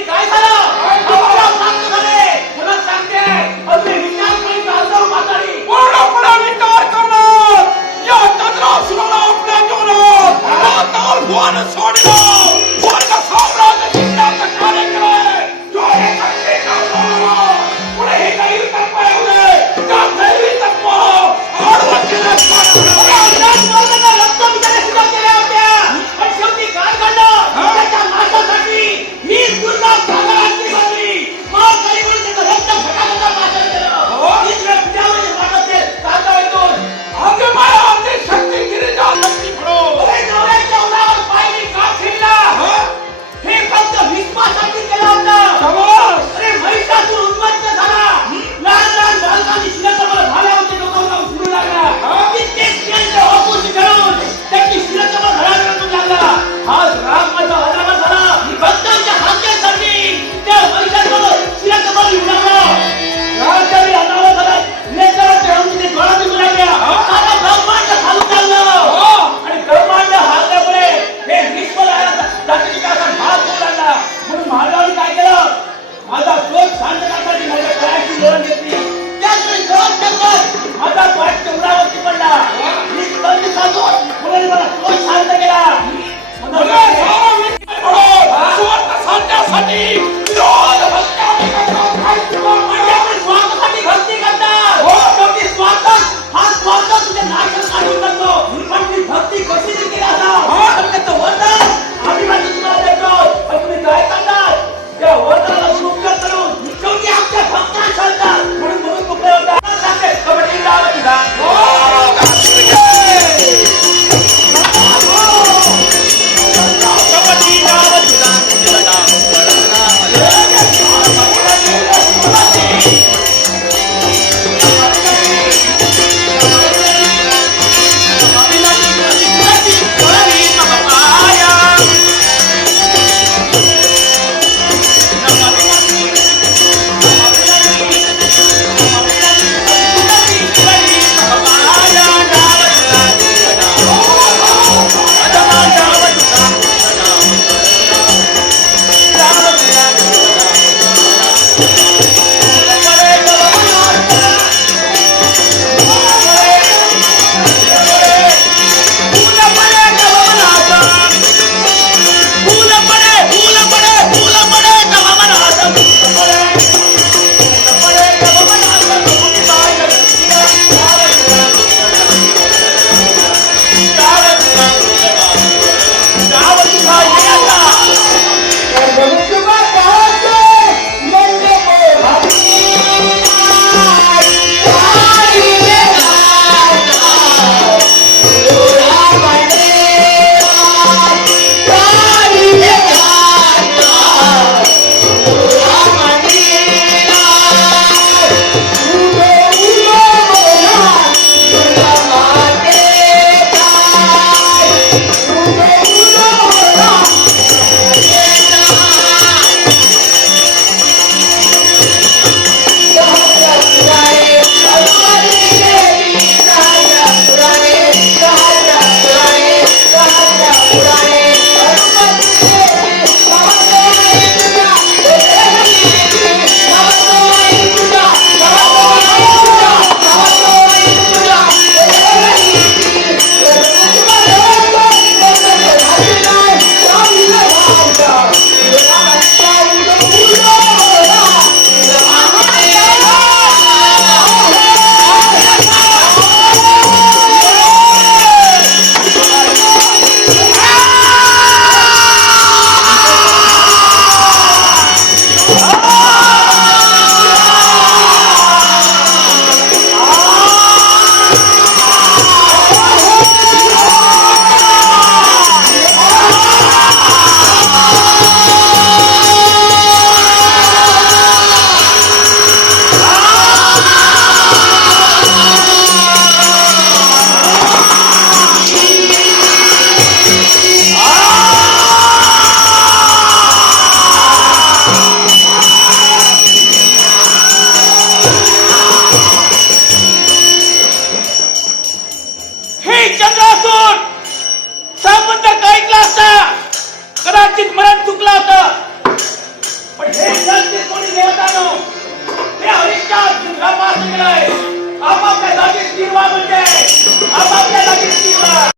शेवटी काय झालं? अवकाश प्राप्त झाले. तुला सांगते, अगदी विज्ञानपर्यंत अर्धव पातळी. पूर्णपणे विचार करणार या चंद्रासुराला आपल्या जीवनात पाताळ भुवन सोडलं. वर्ग साम्राज्य जिंकण्याचं कार्य केलंय. जो हे शक्ती करतो, पुढे हे दैवी तत्व येऊ दे. त्या दैवी तत्व आडवं केलं रक्त बिचारे सुद्धा केल्या होत्या. पण शेवटी काय घडलं? त्याच्या नाशासाठी मी पूर्ण साम्राज्य बनली. मग तरी पण त्याचं रक्त फटाफट नाशक केलं. इकडे तुझ्यामध्ये माणसाचे ताजा येतोय. आगे माया आगे शक्ती गिरिजा शक्ती फडो. अरे नवऱ्याच्या उरावर पाय मी जिरवा म्हणजे आपापल्या जागी जिरवा.